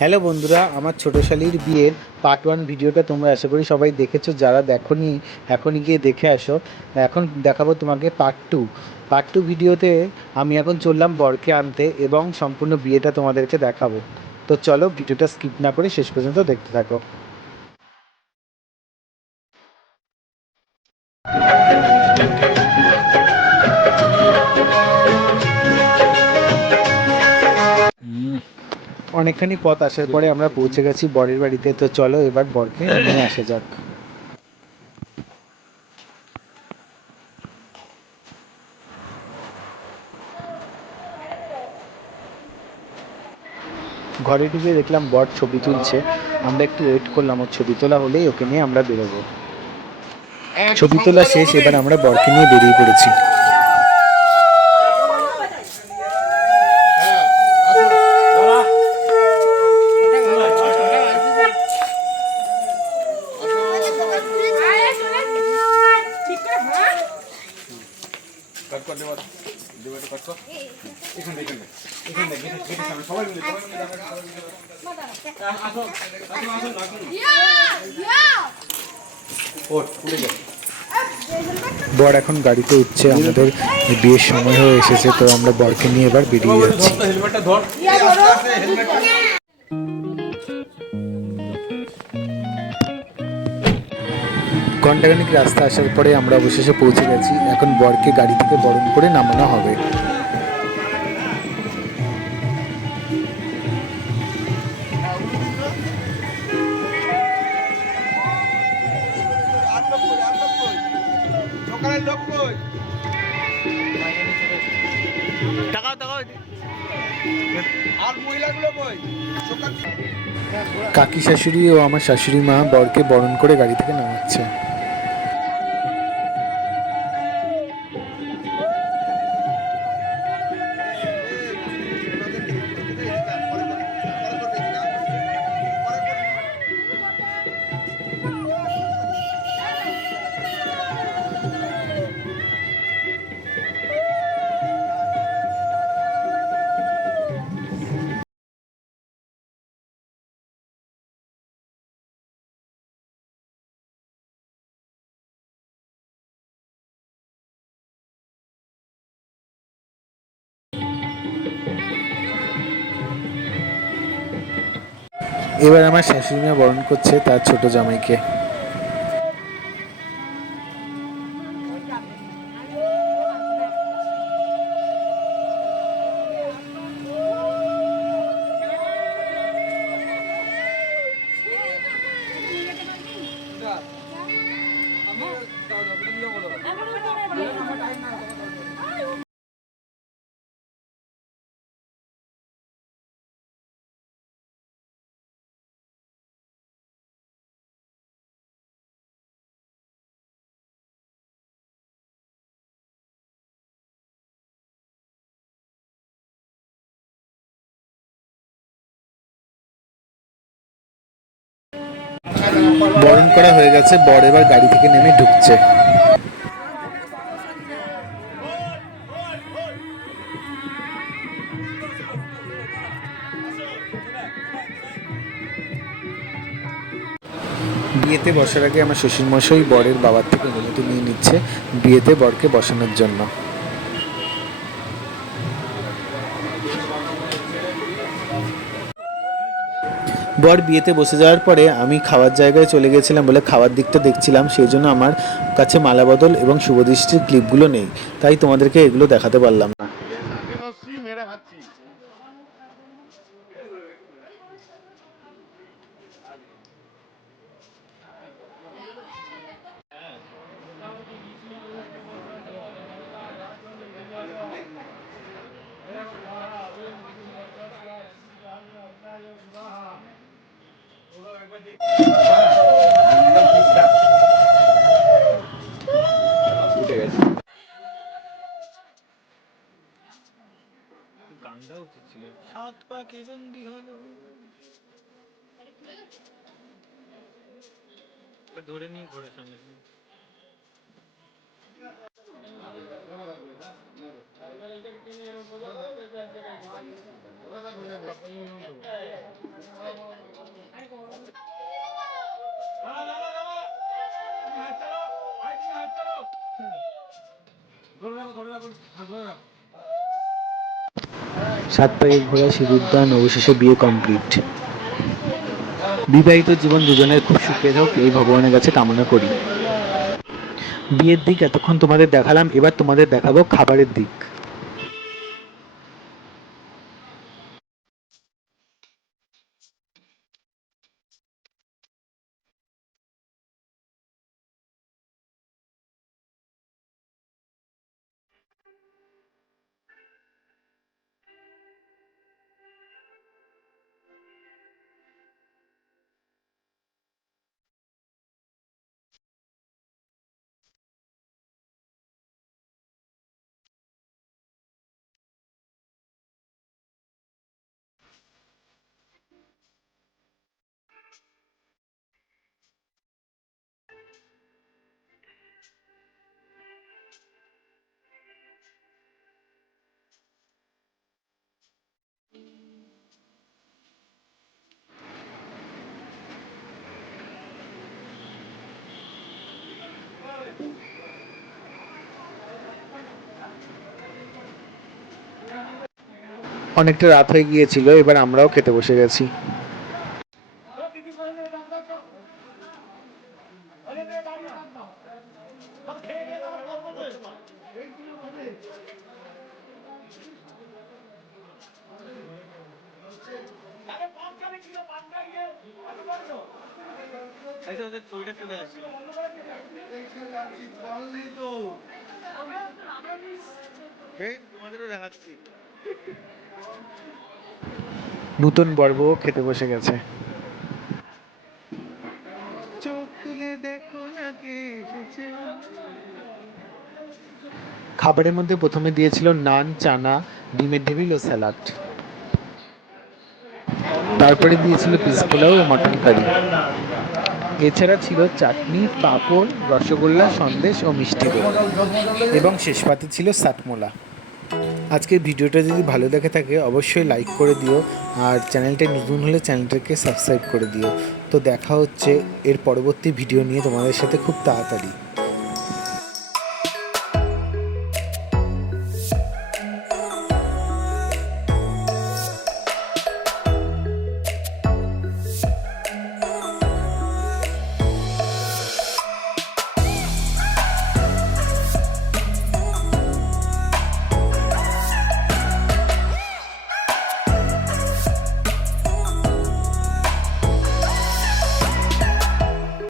Hello বন্ধুরা, আমার ছোটো শালির বিয়ের পার্ট ওয়ান ভিডিওটা তোমরা আশা করি সবাই দেখেছ, যারা দেখোনি, এখনই গিয়ে দেখে আসো। এখন দেখাবো তোমাকে পার্ট টু পার্ট টু ভিডিওতে আমি এখন চললাম বরকে আনতে এবং সম্পূর্ণ বিয়েটা তোমাদেরকে দেখাবো। তো চলো ভিডিওটা স্কিপ না করে শেষ পর্যন্ত দেখতে থাকো। অনেকখানি পথ আসার পরে আমরা পৌঁছে গেছি বরের বাড়িতে। তো চলো এবার বরকে নিয়ে আসা যাক। ঘরে ঢুকে দেখলাম বর ছবি তুলছে। আমরা একটু ওয়েট করলাম ওর ছবি তোলা হলেই ওকে নিয়ে আমরা বেরোবো। ছবি তোলা শেষ এবার আমরা বরকে নিয়ে বেরিয়ে পড়েছি। বর এখন গাড়িতে উঠছে, আমাদের বিয়ের সময় হয়ে এসেছে, তো আমরা বরকে নিয়ে এবার বেরিয়ে যাচ্ছি। ঘন্টাখানিক রাস্তা আসার পরে আমরা অবশেষে পৌঁছে গেছি। এখন বরকে গাড়ি থেকে বরণ করে নামানো হবে। কাকি শাশুড়ি ও আমার শাশুড়ি মা বরকে বরণ করে গাড়ি থেকে নামাচ্ছে। এবার আমার শাশুড়ি মা বরণ করছে তার ছোট জামাইকে। বরণ করা হয়ে গেছে, বর এবার গাড়ি থেকে নেমে ঢুকছে। বিয়েতে বসার আগে আমার শ্বশুরমশাই বরের বাবার থেকে অনুমতি নিয়ে নিচ্ছে, বিয়েতে বরকে বসানোর জন্য। বর বিয়েতে বসে যাওয়ার পরে আমি খাওয়ার জায়গায় চলে গেছিলাম বলে খাওয়ার দিকটা দেখছিলাম, সেই জন্য আমার কাছে মালাবদল এবং শুভদৃষ্টির ক্লিপগুলো নেই। তাই তোমাদেরকে এগুলো দেখাতে পারলাম না। সাত পাকে বন্দি হলো ধরে নিয়ে ঘোরে সামনে সাত পায়ে ঘোরা সিঁদুরদান অবশেষে বিয়ে কমপ্লিট বিবাহিত জীবন দুজনের খুব সুখের হোক এই ভগবানের কাছে কামনা করি। বিয়ের দিক এতক্ষণ তোমাদের দেখালাম, এবার তোমাদের দেখাবো খাবারের দিক। অনেকটা রাত হয়ে গিয়েছিল এবার আমরাও খেতে বসে গেছি। তোমাদেরও দেখাচ্ছি। নতুন বর্বও খেতে বসে গেছে। খাবারের মধ্যে প্রথমে দিয়েছিল নান, চানা, ডিমের টেবিল ও স্যালাড। তারপরে দিয়েছিল পিস পোলাও ও মটন কারি। এছাড়া ছিল চাটনি, পাঁপড়, রসগোল্লা, সন্দেশ ও মিষ্টি এবং শেষ পাতে ছিল সাতমোলা। আজকের ভিডিওটা যদি ভালো দেখে থাকে, অবশ্যই লাইক করে দিও। আর চ্যানেলটা নতুন হলে চ্যানেলটাকে সাবস্ক্রাইব করে দিও। তো দেখা হচ্ছে এর পরবর্তী ভিডিও নিয়ে তোমাদের সাথে খুব তাড়াতাড়ি।